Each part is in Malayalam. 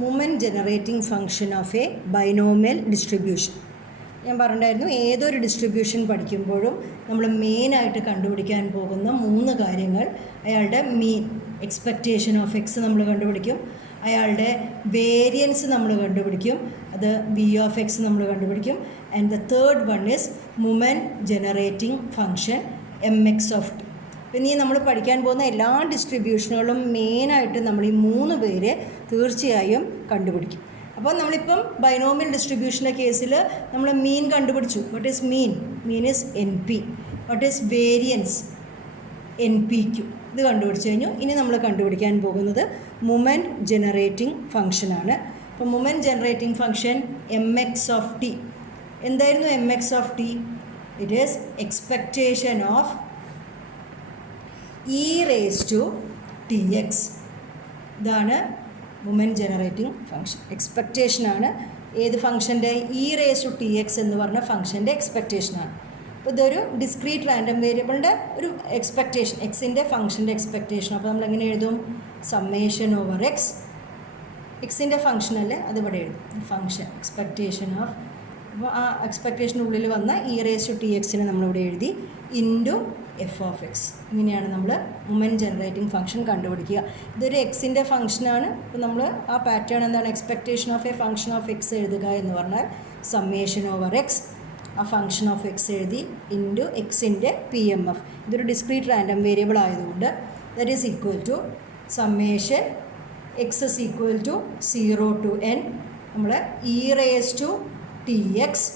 moment generating function of a binomial distribution. ഞാൻ പറഞ്ഞിട്ടുണ്ടായിരുന്നു ഏതൊരു ഡിസ്ട്രിബ്യൂഷൻ പഠിക്കുമ്പോഴും നമ്മൾ മെയിനായിട്ട് കണ്ടുപിടിക്കാൻ പോകുന്ന 3 കാര്യങ്ങൾ അയാളുടെ മീൻ എക്സ്പെക്റ്റേഷൻ ഓഫ് എക്സ് നമ്മൾ കണ്ടുപിടിക്കും, അയാളുടെ വേരിയൻസ് നമ്മൾ കണ്ടുപിടിക്കും, അത് വി ഓഫ് എക്സ് നമ്മൾ കണ്ടുപിടിക്കും, and the third one is moment generating function M x of T. പിന്നെ ഈ നമ്മൾ പഠിക്കാൻ പോകുന്ന എല്ലാ ഡിസ്ട്രിബ്യൂഷനുകളും മെയിനായിട്ട് നമ്മൾ ഈ 3 പേര് തീർച്ചയായും കണ്ടുപിടിക്കും. അപ്പോൾ നമ്മളിപ്പം ബൈനോമിയൽ ഡിസ്ട്രിബ്യൂഷൻ്റെ കേസിൽ നമ്മൾ മീൻ കണ്ടുപിടിച്ചു. What is mean? Mean is n p. What is variance? N p q. ഇത് കണ്ടുപിടിച്ച് കഴിഞ്ഞു. ഇനി നമ്മൾ കണ്ടുപിടിക്കാൻ പോകുന്നത് മൊമെൻറ്റ് ജനറേറ്റിംഗ് ഫംഗ്ഷനാണ്. അപ്പോൾ moment generating function M x of t. എന്തായിരുന്നു M x of t? It is expectation of e raise to t x. ഇതാണ് മൊമെൻറ്റ് ജനറേറ്റിംഗ് ഫംഗ്ഷൻ. എക്സ്പെക്റ്റേഷനാണ് ഏത് ഫംഗ്ഷൻ്റെ? E raise to t x എന്ന് പറഞ്ഞ ഫംഗ്ഷൻ്റെ എക്സ്പെക്റ്റേഷനാണ്. അപ്പോൾ ഇതൊരു ഡിസ്ക്രീറ്റ് റാൻഡം വേരിയബിളിൻ്റെ ഒരു എക്സ്പെക്റ്റേഷൻ, എക്സിൻ്റെ ഫംഗ്ഷൻ്റെ എക്സ്പെക്റ്റേഷൻ. അപ്പോൾ നമ്മൾ എങ്ങനെ എഴുതും? Summation over X. എക്സിൻ്റെ ഫംഗ്ഷൻ അല്ലേ, അതിവിടെ എഴുതും. ഫംഗ്ഷൻ എക്സ്പെക്റ്റേഷൻ ഓഫ്, അപ്പോൾ ആ എക്സ്പെക്റ്റേഷനുള്ളിൽ വന്ന ഇ റേസ് ടു ടി എക്സിനെ നമ്മളിവിടെ എഴുതി ഇൻറ്റു എഫ് ഓഫ് എക്സ്. ഇങ്ങനെയാണ് നമ്മൾ മൊമെൻറ്റ് ജനറേറ്റിംഗ് ഫംഗ്ഷൻ കണ്ടുപിടിക്കുക. ഇതൊരു എക്സിൻ്റെ ഫംഗ്ഷനാണ്. അപ്പോൾ നമ്മൾ ആ പാറ്റേൺ എന്താണ്? Expectation of a function of x എഴുതുക എന്ന് പറഞ്ഞാൽ സമ്മേഷൻ ഓവർ എക്സ്, ആ ഫംഗ്ഷൻ ഓഫ് എക്സ് എഴുതി ഇൻറ്റു എക്സിൻ്റെ പി എം എഫ്. ഇതൊരു ഡിസ്ക്രീറ്റ് റാൻഡം വേരിയബിൾ ആയതുകൊണ്ട് that is equal to summation x is equal to 0 to n നമ്മൾ e raise to t x.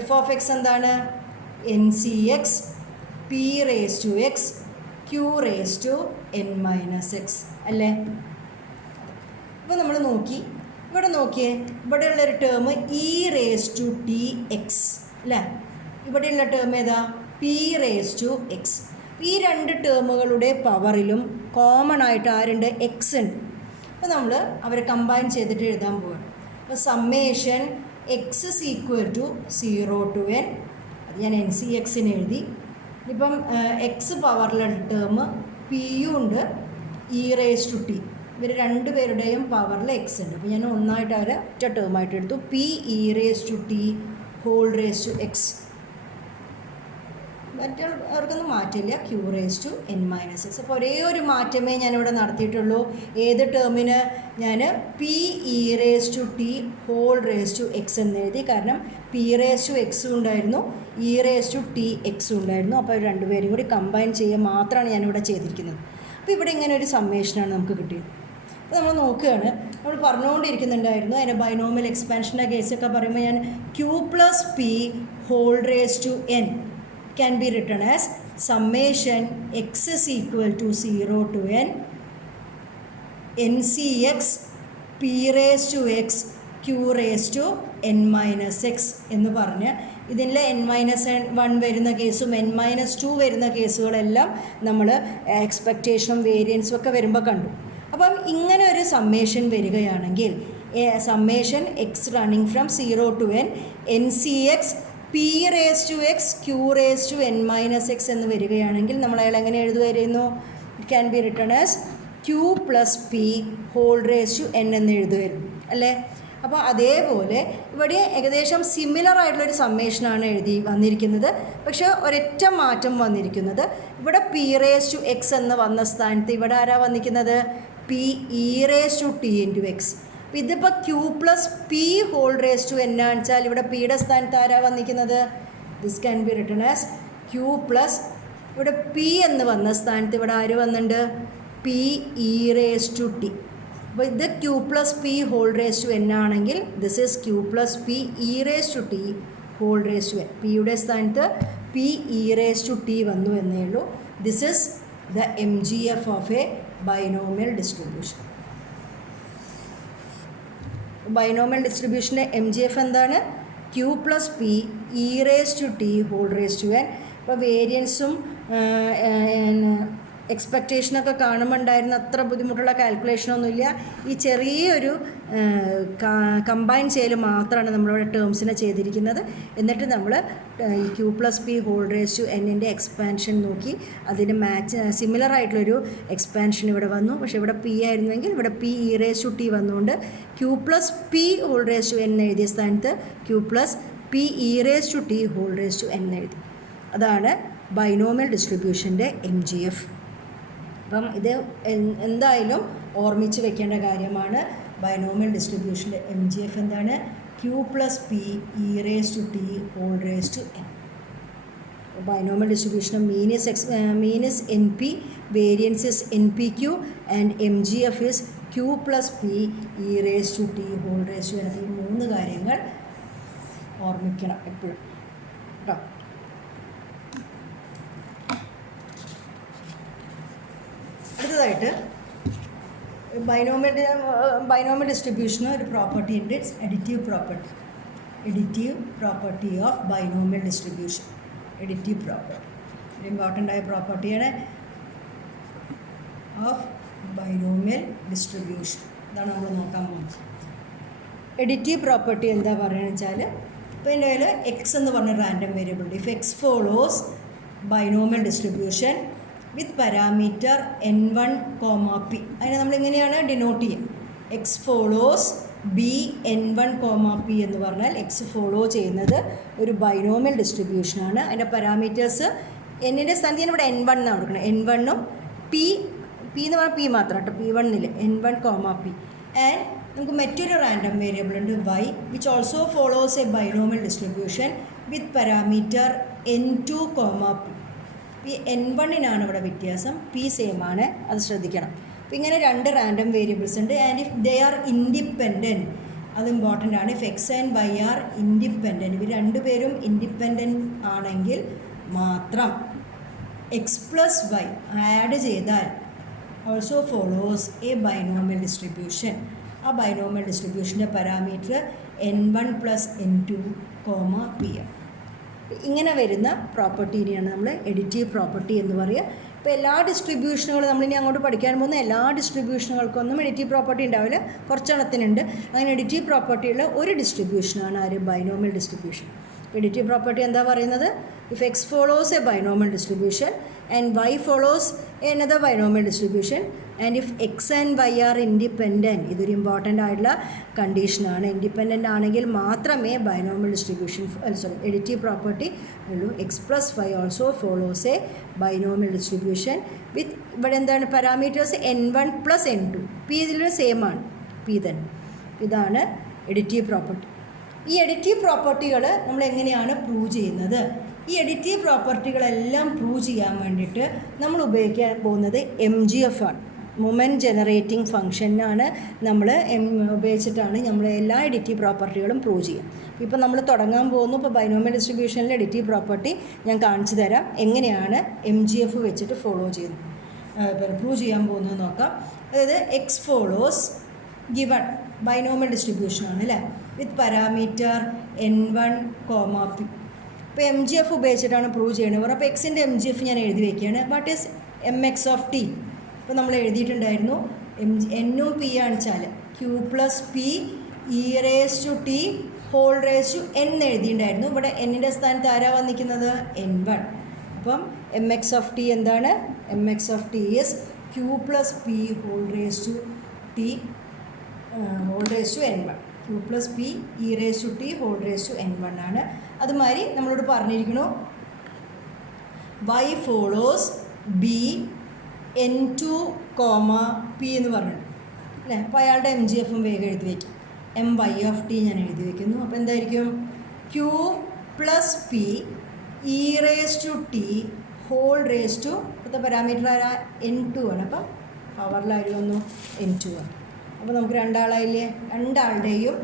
F of x എന്താണ്? N c x p raise to x q raise to n minus x അല്ലേ? അപ്പോൾ നമ്മൾ നോക്കി, ഇവിടെ നോക്കിയേ, ഇവിടെയുള്ളൊരു term e raise to t x അല്ലേ? ഇവിടെയുള്ള ടേം ഏതാ? P raise to x. ഈ 2 ടേമുകളുടെ പവറിലും കോമൺ ആയിട്ട് ആരുണ്ട്? എക്സ് ഉണ്ട്. അപ്പോൾ നമ്മൾ അവരെ കമ്പൈൻ ചെയ്തിട്ട് എഴുതാൻ പോവുകയാണ്. അപ്പോൾ summation x is equal to 0 to n, അത് ഞാൻ എൻ സി എക്സിന് എഴുതി. ഇപ്പം എക്സ് പവറിലുള്ള ടേം പി യു ഉണ്ട്, ഇ റേസ് ടു ടി. ഇവർ 2 പേരുടെയും പവറിൽ എക്സ് ഉണ്ട്. അപ്പോൾ ഞാൻ ഒന്നായിട്ട് അവരെ ഒറ്റ ടേമായിട്ട് എടുത്തു. P e raise to t whole raise to x. മറ്റുള്ളവർക്കൊന്നും മാറ്റില്ല, q raise to n minus x. അപ്പോൾ ഒരേ ഒരു മാറ്റമേ ഞാനിവിടെ നടത്തിയിട്ടുള്ളൂ. ഏത് ടേമിന്? ഞാൻ p e raise to t whole raise to x എന്ന് എഴുതി. കാരണം പി റേസ് ടു എക്സും ഉണ്ടായിരുന്നു, ഇ റേസ് ടു ടി എക്സും ഉണ്ടായിരുന്നു. അപ്പോൾ 2 പേരും കൂടി കമ്പൈൻ ചെയ്യുക മാത്രമാണ് ഞാനിവിടെ ചെയ്തിരിക്കുന്നത്. അപ്പോൾ ഇവിടെ ഇങ്ങനെ ഒരു സമ്മേഷനാണ് നമുക്ക് കിട്ടിയത്. അപ്പോൾ നമ്മൾ നോക്കുകയാണ്, നമ്മൾ പറഞ്ഞുകൊണ്ടിരിക്കുന്നുണ്ടായിരുന്നു അതിൻ്റെ ബൈനോമിയൽ എക്സ്പാൻഷൻ്റെ കേസൊക്കെ പറയുമ്പോൾ ഞാൻ q plus p whole raise to n can be written as summation x is equal to 0 to n ncx p raised to x q raised to n minus x എന്ന് പറഞ്ഞ് ഇതിൽ n-1 വരുന്ന കേസും n-2 വരുന്ന കേസുകളെല്ലാം നമ്മൾ എക്സ്പെക്റ്റേഷനും വേരിയൻസും ഒക്കെ വരുമ്പോൾ കണ്ടു. അപ്പം ഇങ്ങനെ ഒരു സമ്മേഷൻ വരികയാണെങ്കിൽ summation x running from 0 to n ncx p raise to x q raise to n minus x എന്ന് വരികയാണെങ്കിൽ നമ്മൾ അയാൾ എങ്ങനെ എഴുതുമായിരുന്നു? It can be written as q plus p whole raise to n എന്ന് എഴുതുമായിരുന്നു അല്ലേ? അപ്പോൾ അതേപോലെ ഇവിടെ ഏകദേശം സിമിലർ ആയിട്ടുള്ളൊരു സമ്മേഷനാണ് എഴുതി വന്നിരിക്കുന്നത്. പക്ഷേ ഒരൊറ്റ മാറ്റം വന്നിരിക്കുന്നത്, ഇവിടെ പി റേസ് ടു എക്സ് എന്ന് വന്ന സ്ഥാനത്ത് ഇവിടെ ആരാ വന്നിരിക്കുന്നത്? P e raise to t into x. അപ്പോൾ ഇതിപ്പോൾ q plus p whole raise to n ആണെന്ന് വെച്ചാൽ ഇവിടെ പിയുടെ സ്ഥാനത്ത് ആരാ വന്നിരിക്കുന്നത്? This can be written as q plus, ഇവിടെ പി എന്ന് വന്ന സ്ഥാനത്ത് ഇവിടെ ആര് വന്നിട്ടുണ്ട്? P e raise to t. അപ്പോൾ ഇത് q plus p whole raise to n ആണെങ്കിൽ this is q plus p e raise to t whole raise to N. പിയുടെ സ്ഥാനത്ത് p e raise to t വന്നു എന്നേ ഉള്ളൂ. This is the Mgf of a binomial distribution. Binomial ഡിസ്ട്രിബ്യൂഷൻ്റെ Mgf എന്താണ്? Q plus p e raise to t whole raise to n. ഇപ്പോൾ വേരിയൻസും എക്സ്പെക്റ്റേഷനൊക്കെ കാണുമ്പോൾ ഉണ്ടായിരുന്ന അത്ര ബുദ്ധിമുട്ടുള്ള കാൽക്കുലേഷനൊന്നുമില്ല. ഈ ചെറിയൊരു കമ്പൈൻ ചെയ്യൽ മാത്രമാണ് നമ്മളിവിടെ ടേംസിനെ ചെയ്തിരിക്കുന്നത്. എന്നിട്ട് നമ്മൾ ഈ Q+P⁴ എക്സ്പാൻഷൻ നോക്കി അതിന് സിമിലർ ആയിട്ടുള്ളൊരു എക്സ്പാൻഷൻ ഇവിടെ വന്നു. പക്ഷേ ഇവിടെ P ആയിരുന്നെങ്കിൽ ഇവിടെ P⁴ വന്നുകൊണ്ട് Q+P⁴ എഴുതിയ സ്ഥാനത്ത് Q+P⁴ എഴുതി. അതാണ് ബൈനോമിയൽ ഡിസ്ട്രിബ്യൂഷൻ്റെ Mgf. അപ്പം ഇത് എന്തായാലും ഓർമ്മിച്ച് വെക്കേണ്ട കാര്യമാണ്. ബൈനോമിയൽ ഡിസ്ട്രിബ്യൂഷൻ്റെ Mgf എന്താണ്? Q+P⁴n. Binomial distribution mean is NP, variance is NPQ and Mgf is Q+P⁴n. ഈ 3 കാര്യങ്ങൾ ഓർമ്മിക്കണം എപ്പോഴും കേട്ടോ. അടുത്തതായിട്ട് ബൈനോമിയൽ ഡിസ്ട്രിബ്യൂഷന് ഒരു പ്രോപ്പർട്ടി ഉണ്ട്. It's additive property of binomial distribution. Additive property ഒരു ഇമ്പോർട്ടൻ്റ് ആയ പ്രോപ്പർട്ടിയാണ് ഓഫ് ബൈനോമിയൽ ഡിസ്ട്രിബ്യൂഷൻ. ഇതാണ് നമ്മൾ നോക്കാൻ പോകുന്നത്. എഡിറ്റീവ് പ്രോപ്പർട്ടി എന്താ പറയുകയെന്ന് വെച്ചാൽ, ഇപ്പോൾ ഇതിൻ്റെ കയ്യിൽ എക്സ് എന്ന് പറഞ്ഞ റാൻഡം വേരിയബിൾ ഉണ്ട്. If x follows binomial distribution with parameter n1, p. അതിനെ നമ്മളിങ്ങനെയാണ് ഡിനോട്ട് ചെയ്യുക. എക്സ് ഫോളോസ് n1, p എന്ന് പറഞ്ഞാൽ എക്സ് ഫോളോ ചെയ്യുന്നത് ഒരു ബൈനോമിയൽ ഡിസ്ട്രിബ്യൂഷനാണ്. അതിൻ്റെ പാരാമീറ്റേഴ്സ് എന്നിൻ്റെ സ്ഥാനത്ത് ഞാൻ ഇവിടെ n1 എന്നാണ് കൊടുക്കുന്നത്. n1ഉം p എന്ന് പറഞ്ഞാൽ p മാത്രം കേട്ടോ, p1 n1, p. ആൻഡ് നമുക്ക് മറ്റൊരു റാൻഡം വേരിയബിൾ ഉണ്ട് y, which also follows a binomial distribution with parameter n2, p. ഈ n1-നാണ് ഇവിടെ വ്യത്യാസം, p സെയിം ആണ്, അത് ശ്രദ്ധിക്കണം. അപ്പോൾ ഇങ്ങനെ 2 റാൻഡം വേരിയബിൾസ് ഉണ്ട്. And if they are independent, അത് ഇമ്പോർട്ടൻ്റ് ആണ്. If x and y are independent, ഇവർ രണ്ടുപേരും ഇൻഡിപെൻഡൻറ്റ് ആണെങ്കിൽ മാത്രം x+y ആഡ് ചെയ്താൽ also follows a binomial distribution. ആ ബൈനോമിയൽ ഡിസ്ട്രിബ്യൂഷൻ്റെ പാരാമീറ്റർ n1 + n2, p. ഇങ്ങനെ വരുന്ന പ്രോപ്പർട്ടീനെയാണ് നമ്മൾ എഡിറ്റീവ് പ്രോപ്പർട്ടി എന്ന് പറയുക. ഇപ്പോൾ എല്ലാ ഡിസ്ട്രിബ്യൂഷനുകളും നമ്മളിനി അങ്ങോട്ട് പഠിക്കാൻ പോകുന്ന എല്ലാ ഡിസ്ട്രിബ്യൂഷനുകൾക്കൊന്നും എഡിറ്റീവ് പ്രോപ്പർട്ടി ഉണ്ടാവില്ല, കുറച്ചെണ്ണത്തിനുണ്ട്. അങ്ങനെ എഡിറ്റീവ് പ്രോപ്പർട്ടിയുള്ള ഒരു ഡിസ്ട്രിബ്യൂഷനാണ് ആര്? Binomial distribution. എഡിറ്റീവ് പ്രോപ്പർട്ടി എന്താ പറയുന്നത്? If x follows a binomial distribution and y follows another binomial distribution and if x and y are independent, ഇതൊരു ഇമ്പോർട്ടൻ്റ് ആയിട്ടുള്ള കണ്ടീഷനാണ്. ഇൻഡിപെൻഡൻ്റ് ആണെങ്കിൽ മാത്രമേ ബൈനോമിയൽ ഡിസ്ട്രിബ്യൂഷൻ എഡിറ്റീവ് പ്രോപ്പർട്ടി ഉള്ളൂ. x+y also follows a binomial distribution വിത്ത് ഇവിടെ എന്താണ് പാരാമീറ്റേഴ്സ് n1 + n2. p ഇതിൽ സെയിം ആണ്, p തന്നെ. ഇതാണ് എഡിറ്റീവ് പ്രോപ്പർട്ടി. ഈ എഡിറ്റീവ് പ്രോപ്പർട്ടികൾ നമ്മൾ എങ്ങനെയാണ് പ്രൂവ് ചെയ്യുന്നത്? ഈ എഡിറ്റീവ് പ്രോപ്പർട്ടികളെല്ലാം പ്രൂവ് ചെയ്യാൻ വേണ്ടിയിട്ട് നമ്മൾ ഉപയോഗിക്കാൻ പോകുന്നത് Mgf ആണ്. മൊമെൻറ്റ് ജനറേറ്റിംഗ് ഫംഗ്ഷനാണ് നമ്മൾ ഉപയോഗിച്ചിട്ടാണ് നമ്മൾ എല്ലാ എഡിറ്റീവ് പ്രോപ്പർട്ടികളും പ്രൂവ് ചെയ്യുക. ഇപ്പോൾ നമ്മൾ തുടങ്ങാൻ പോകുന്നു. ഇപ്പോൾ ബൈനോമിയൽ ഡിസ്ട്രിബ്യൂഷനിലെ എഡിറ്റീവ് പ്രോപ്പർട്ടി ഞാൻ കാണിച്ചു തരാം, എങ്ങനെയാണ് Mgf വെച്ചിട്ട് ഫോളോ ചെയ്യുന്നത് പ്രൂവ് ചെയ്യാൻ പോകുന്നത് നോക്കാം. അതായത് എക്സ് ഫോളോസ് ഗിവൺ ബൈനോമിയൽ ഡിസ്ട്രിബ്യൂഷനാണ് അല്ലേ, വിത്ത് പാരാമീറ്റർ n1, p. ഇപ്പോൾ Mgf ഉപയോഗിച്ചിട്ടാണ് പ്രൂവ് ചെയ്യുന്നത്. അപ്പോൾ എക്സിൻ്റെ Mgf ഞാൻ എഴുതി വയ്ക്കുകയാണ്. What is mx of t? ഇപ്പോൾ നമ്മൾ എഴുതിയിട്ടുണ്ടായിരുന്നു n-ഉം p ആണെച്ചാൽ Q+P⁴n എഴുതിയിട്ടുണ്ടായിരുന്നു. ഇവിടെ n-ൻ്റെ സ്ഥാനത്ത് ആരാ വന്നിരിക്കുന്നത്? n1. അപ്പം mx of t എന്താണ്? mx of t is Q+P⁴n1. Q+P⁴n1 ആണ്. അതുമാതിരി നമ്മളോട് പറഞ്ഞിരിക്കുന്നു y ഫോളോസ് n2, p എന്ന് പറഞ്ഞു അല്ലേ. അപ്പോൾ അയാളുടെ Mgf-ഉം വേഗം എഴുതി വയ്ക്കും. my of t ഞാൻ എഴുതി വയ്ക്കുന്നു. അപ്പോൾ എന്തായിരിക്കും? Q+P⁴ ഇപ്പോഴത്തെ പാരാമീറ്റർ ആരാ? n2 ആണ്. അപ്പം പവറിലായിരുന്നു n2 ആണ്. അപ്പോൾ നമുക്ക് രണ്ടാളായില്ലേ? രണ്ടാളുടെയും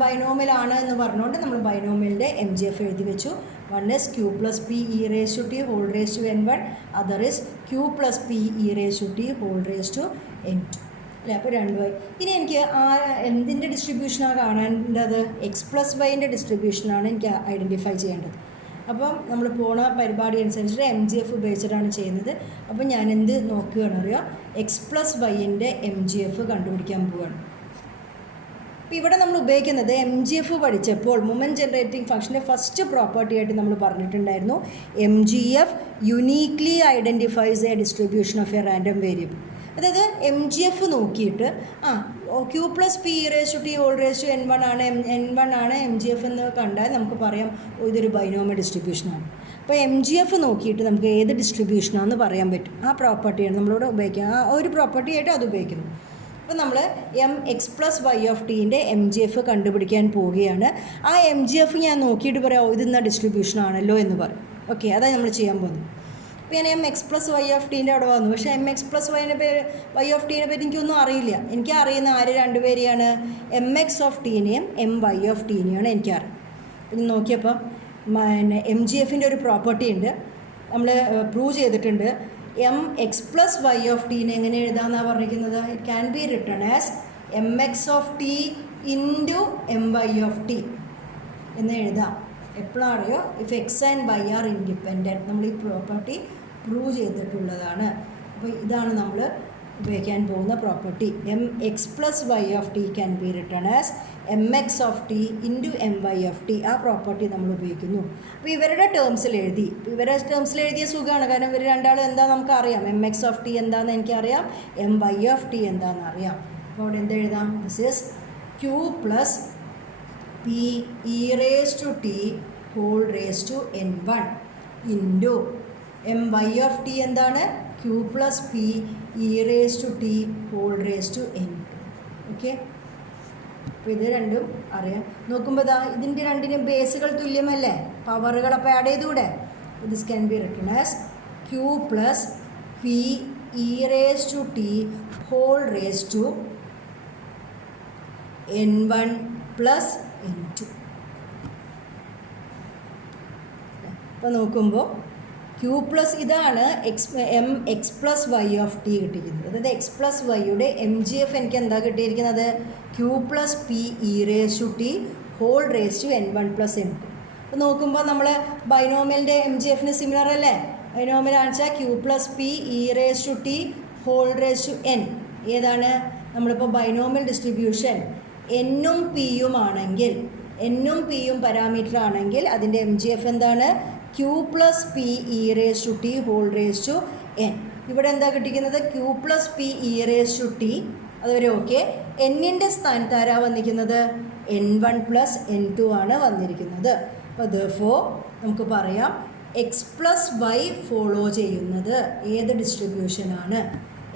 ബൈനോമിയലാണ് എന്ന് പറഞ്ഞുകൊണ്ട് നമ്മൾ ബൈനോമിയലിൻ്റെ Mgf എഴുതി വെച്ചു. One is Q+P⁴n1, other is Q+P⁴n2 അല്ലേ. അപ്പോൾ രണ്ടുമായി. ഇനി എനിക്ക് എന്തിൻ്റെ ഡിസ്ട്രിബ്യൂഷനാണ് കാണേണ്ടത്? x+y ഡിസ്ട്രിബ്യൂഷനാണ് എനിക്ക് ഐഡൻറ്റിഫൈ ചെയ്യേണ്ടത്. അപ്പം നമ്മൾ പോണ പരിപാടി അനുസരിച്ചിട്ട് Mgf ഉപയോഗിച്ചിട്ടാണ് ചെയ്യുന്നത്. അപ്പം ഞാൻ എന്ത് നോക്കുകയാണ് അറിയാം, എക്സ് പ്ലസ് വൈൻ്റെ Mgf കണ്ടുപിടിക്കാൻ പോവുകയാണ്. അപ്പോൾ ഇവിടെ നമ്മൾ ഉപയോഗിക്കുന്നത് Mgf പഠിച്ചപ്പോൾ മൊമെൻറ്റ് ജനറേറ്റിംഗ് ഫംഗ്ഷൻ്റെ ഫസ്റ്റ് പ്രോപ്പർട്ടി ആയിട്ട് നമ്മൾ പറഞ്ഞിട്ടുണ്ടായിരുന്നു, Mgf uniquely identifies a distribution of a random variable. അതായത് Mgf നോക്കിയിട്ട് Q plus p raise to t whole raise to N1 ആണ് Mgf എന്ന് കണ്ടാൽ നമുക്ക് പറയാം ഇതൊരു ബൈനോമിയൽ ഡിസ്ട്രിബ്യൂഷനാണ്. അപ്പോൾ Mgf നോക്കിയിട്ട് നമുക്ക് ഏത് ഡിസ്ട്രിബ്യൂഷനാണെന്ന് പറയാൻ പറ്റും. ആ പ്രോപ്പർട്ടിയാണ് നമ്മളിവിടെ ഉപയോഗിക്കുക. ആ ഒരു പ്രോപ്പർട്ടി ആയിട്ട് അത് ഉപയോഗിക്കുന്നു. അപ്പോൾ നമ്മൾ എക്സ് പ്ലസ് വൈ ഓഫ് ടീൻ്റെ Mgf കണ്ടുപിടിക്കാൻ പോവുകയാണ്. ആ Mgf ഞാൻ നോക്കിയിട്ട് പറയാം ഇതെന്ന ഡിസ്ട്രിബ്യൂഷൻ ആണല്ലോ എന്ന് പറയും. ഓക്കെ, അതാണ് നമ്മൾ ചെയ്യാൻ പോകുന്നത്. അപ്പോൾ ഞാൻ എക്സ് പ്ലസ് വൈ ഓഫ് ടീൻ്റെ അവിടെ വന്നു. പക്ഷേ എക്സ് പ്ലസ് വൈ ഓഫ് ടീനെ പറ്റി എനിക്കൊന്നും അറിയില്ല. എനിക്ക് അറിയുന്ന രണ്ടുപേരെയാണ്, Mx ഓഫ് ടീനെയും My ഓഫ് ടീനെയാണ് എനിക്കറിയാം. ഇനി നോക്കിയപ്പോൾ Mgfൻ്റെ ഒരു പ്രോപ്പർട്ടി ഉണ്ട്, നമ്മൾ പ്രൂവ് ചെയ്തിട്ടുണ്ട്. Mx പ്ലസ് വൈ ഓഫ് ടീനെ എങ്ങനെ എഴുതാമെന്നാണ് പറഞ്ഞിരിക്കുന്നത്, it can be written as Mx of t into My of t എന്ന് എഴുതാം. എപ്പോഴാണ് അറിയോ, if x and y are independent. നമ്മൾ ഈ പ്രോപ്പർട്ടി പ്രൂവ് ചെയ്തിട്ടുള്ളതാണ്. അപ്പോൾ ഇതാണ് നമ്മൾ ഉപയോഗിക്കാൻ പോകുന്ന property. Mx plus y of t can be written as Mx of t into My of t. ആ പ്രോപ്പർട്ടി നമ്മൾ ഉപയോഗിക്കുന്നു. അപ്പോൾ ഇവരുടെ ടേംസിൽ എഴുതിയ സുഖമാണ്, കാരണം ഇവർ രണ്ടാളും എന്താ നമുക്കറിയാം. Mx ഓഫ് ടി എന്താണെന്ന് എനിക്കറിയാം, My ഓഫ് ടി എന്താണെന്ന് അറിയാം. അപ്പോൾ അവിടെ എന്ത് എഴുതാം, this is Q plus p e raise to t whole raise to N1 into My of t എന്താണ്, Q plus p e raise to t whole raise to N2. Okay, അപ്പോൾ ഇത് രണ്ടും അറിയാം. നോക്കുമ്പോൾ ഇതിൻ്റെ രണ്ടിനും ബേസുകൾ തുല്യമല്ലേ, പവറുകൾ അപ്പോൾ ആഡ് ചെയ്തുകൂടെ. This can be written as Q plus p e raise to t whole raise to N1 plus N2. അപ്പോൾ നോക്കുമ്പോൾ Q പ്ലസ് ഇതാണ് x plus y of t കിട്ടിയിരിക്കുന്നത്. അതായത് എക്സ് പ്ലസ് വൈയുടെ Mgf എനിക്ക് എന്താ കിട്ടിയിരിക്കുന്നത്, Q plus p e raise to t whole raise to N1 plus N2. അപ്പോൾ നോക്കുമ്പോൾ നമ്മൾ ബൈനോമിയലിൻ്റെ Mgfന് സിമിലർ അല്ലേ. ബൈനോമിയൽ ആണെന്ന് വെച്ചാൽ Q plus p e raise to t whole raise to N. ഏതാണ് നമ്മളിപ്പോൾ ബൈനോമിയൽ ഡിസ്ട്രിബ്യൂഷൻ എന്നും പിയും ആണെങ്കിൽ, എന്നും പിയും പാരാമീറ്റർ ആണെങ്കിൽ അതിൻ്റെ Mgf എന്താണ്, Q plus p e raise to t whole raise to N. ഇവിടെ എന്താ കിട്ടിക്കുന്നത്, Q plus p e raise to t. അതുവരെ ഓക്കെ. എന്നിൻ്റെ സ്ഥാനത്ത് ആരാ വന്നിരിക്കുന്നത്, N1 പ്ലസ് N2 ആണ് വന്നിരിക്കുന്നത്. അപ്പോൾ therefore നമുക്ക് പറയാം എക്സ് പ്ലസ് വൈ ഫോളോ ചെയ്യുന്നത് ഏത് ഡിസ്ട്രിബ്യൂഷനാണ്,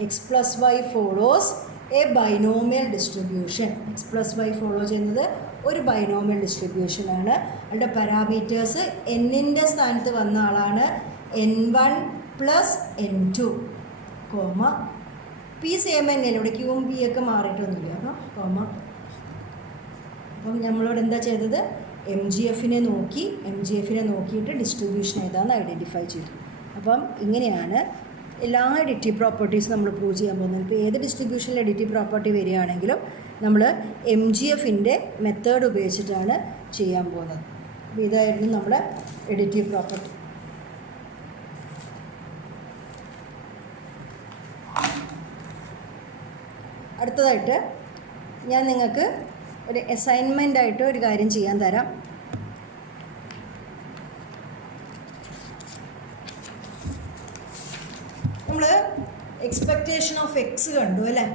x plus y follows a binomial distribution. X plus y follow ചെയ്യുന്നത് ഒരു ബൈനോമിയൽ ഡിസ്ട്രിബ്യൂഷനാണ്. അതിൻ്റെ പാരാമീറ്റേഴ്സ് എന്നിൻ്റെ സ്ഥാനത്ത് വന്ന ആളാണ് N1 plus N2 comma P same തന്നെയല്ലേ, ഇവിടെ ക്യൂവും പി ഒക്കെ മാറിയിട്ടൊന്നുമില്ല. അപ്പം കോമ. അപ്പം നമ്മളോട് എന്താ ചെയ്തത്, Mgfനെ നോക്കിയിട്ട് ഡിസ്ട്രിബ്യൂഷൻ ഏതാണെന്ന് ഐഡൻറ്റിഫൈ ചെയ്തു. അപ്പം ഇങ്ങനെയാണ് എല്ലാ എഡിറ്റീവ് പ്രോപ്പർട്ടീസ് നമ്മൾ പ്രൂവ് ചെയ്യാൻ പോകുന്നത്. ഇപ്പോൾ ഏത് ഡിസ്ട്രിബ്യൂഷനിൽ എഡിറ്റീവ് പ്രോപ്പർട്ടി വരികയാണെങ്കിലും നമ്മൾ Mgfൻ്റെ മെത്തേഡ് ഉപയോഗിച്ചിട്ടാണ് ചെയ്യാൻ പോകുന്നത്. അപ്പോൾ ഇതായിരുന്നു നമ്മുടെ എഡിറ്റീവ് പ്രോപ്പർട്ടി. അടുത്തതായിട്ട് ഞാൻ നിങ്ങൾക്ക് ഒരു അസൈൻമെൻ്റായിട്ട് ഒരു കാര്യം ചെയ്യാൻ തരാം. നമ്മൾ എക്സ്പെക്റ്റേഷൻ ഓഫ് എക്സ് കണ്ടു അല്ലേ,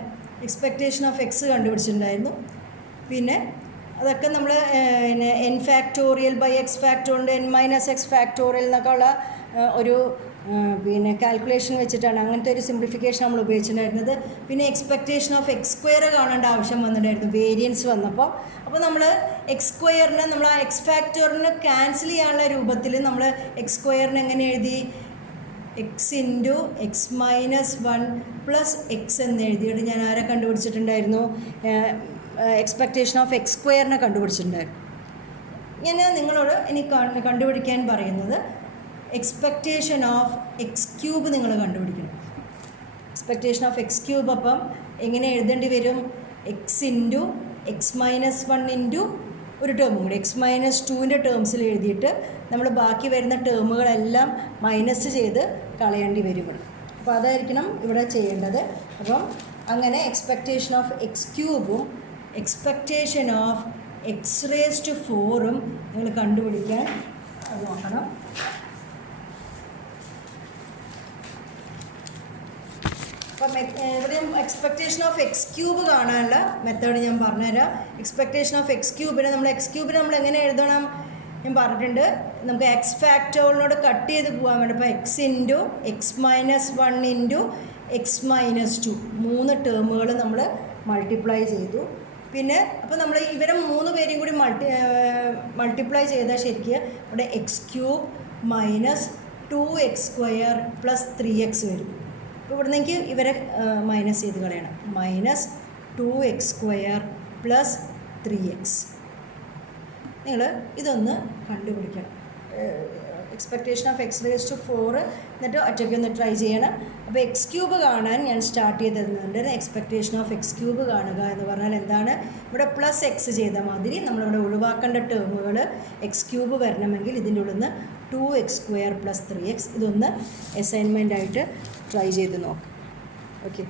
എക്സ്പെക്റ്റേഷൻ ഓഫ് എക്സ് കണ്ടുപിടിച്ചിട്ടുണ്ടായിരുന്നു. പിന്നെ അതൊക്കെ നമ്മൾ n factorial by x factorial n minus x factorial എന്നൊക്കെ ഉള്ള ഒരു കാൽക്കുലേഷൻ വെച്ചിട്ടാണ് അങ്ങനത്തെ ഒരു സിംപ്ലിഫിക്കേഷൻ നമ്മൾ ഉപയോഗിച്ചിട്ടുണ്ടായിരുന്നത്. പിന്നെ എക്സ്പെക്റ്റേഷൻ ഓഫ് എക്സ് സ്ക്വയർ കാണേണ്ട ആവശ്യം വന്നിട്ടുണ്ടായിരുന്നു വേരിയൻസ് വന്നപ്പോൾ. അപ്പോൾ നമ്മൾ എക്സ് സ്ക്വയറിനെ നമ്മൾ ആ എക്സ് ഫാക്ടോറിനെ ക്യാൻസൽ ചെയ്യാനുള്ള രൂപത്തിൽ നമ്മൾ എക്സ് സ്ക്വയറിനെ എങ്ങനെ എഴുതി, X into X minus 1 plus X എന്ന് എഴുതിയിട്ട് ഞാൻ ആരെ കണ്ടുപിടിച്ചിട്ടുണ്ടായിരുന്നു, എക്സ്പെക്റ്റേഷൻ ഓഫ് എക്സ് സ്ക്വയറിനെ കണ്ടുപിടിച്ചിട്ടുണ്ടായിരുന്നു. ഞാൻ നിങ്ങളോട് ഇനി കണ്ടുപിടിക്കാൻ പറയുന്നത് എക്സ്പെക്റ്റേഷൻ ഓഫ് എക്സ് ക്യൂബ് നിങ്ങൾ കണ്ടുപിടിക്കണം. എക്സ്പെക്റ്റേഷൻ ഓഫ് എക്സ് ക്യൂബ് അപ്പം എങ്ങനെ എഴുതേണ്ടി വരും, X into X minus 1 into ഒരു ടേമും കൂടി x-2ൻ്റെ ടേംസിൽ എഴുതിയിട്ട് നമ്മൾ ബാക്കി വരുന്ന ടേമുകളെല്ലാം മൈനസ് ചെയ്ത് കളയേണ്ടി വരും ഇവിടെ. അപ്പോൾ അതായിരിക്കണം ഇവിടെ ചെയ്യേണ്ടത്. അപ്പം അങ്ങനെ expectation of x³ expectation of x⁴ നിങ്ങൾ കണ്ടുപിടിക്കാൻ നോക്കണം. അപ്പം ഇവിടെയും എക്സ്പെക്റ്റേഷൻ ഓഫ് x³ കാണാനുള്ള മെത്തേഡ് ഞാൻ പറഞ്ഞുതരാം. എക്സ്പെക്റ്റേഷൻ ഓഫ് x³ നമ്മൾ എങ്ങനെ എഴുതണം ഞാൻ പറഞ്ഞിട്ടുണ്ട്. നമുക്ക് എക്സ് ഫാക്ടോറിനോട് കട്ട് ചെയ്ത് പോകാൻ വേണ്ടി ഇപ്പോൾ x⁻1 × x-2 3 ടേമുകൾ നമ്മൾ മൾട്ടിപ്ലൈ ചെയ്തു. പിന്നെ അപ്പോൾ നമ്മൾ ഇവരെ 3 പേരെയും കൂടി മൾട്ടിപ്ലൈ ചെയ്താൽ ശരിക്കും ഇവിടെ x³ - 2x² + 3x വരും. അപ്പോൾ ഇവിടെ നിന്ന് ഇവരെ മൈനസ് ചെയ്ത് കളയണം. -2x² + 3x. നിങ്ങൾ ഇതൊന്ന് കണ്ടുപിടിക്കണം. എക്സ്പെക്റ്റേഷൻ ഓഫ് x⁴ എന്നിട്ട് ഒറ്റയ്ക്കൊന്ന് ട്രൈ ചെയ്യണം. അപ്പോൾ x³ കാണാൻ ഞാൻ സ്റ്റാർട്ട് ചെയ്തിരുന്നുണ്ട്. എക്സ്പെക്റ്റേഷൻ ഓഫ് x³ കാണുക എന്ന് പറഞ്ഞാൽ എന്താണ്? ഇവിടെ +x ചെയ്ത മാതിരി നമ്മളിവിടെ ഒഴിവാക്കേണ്ട ടേമുകൾ x³ വരണമെങ്കിൽ ഇതിൻ്റെ ഉള്ളിൽ നിന്ന് 2x² + 3x. ഇതൊന്ന് അസൈൻമെൻ്റായിട്ട് ട്രൈ ചെയ്ത് നോക്കാം. ഓക്കെ.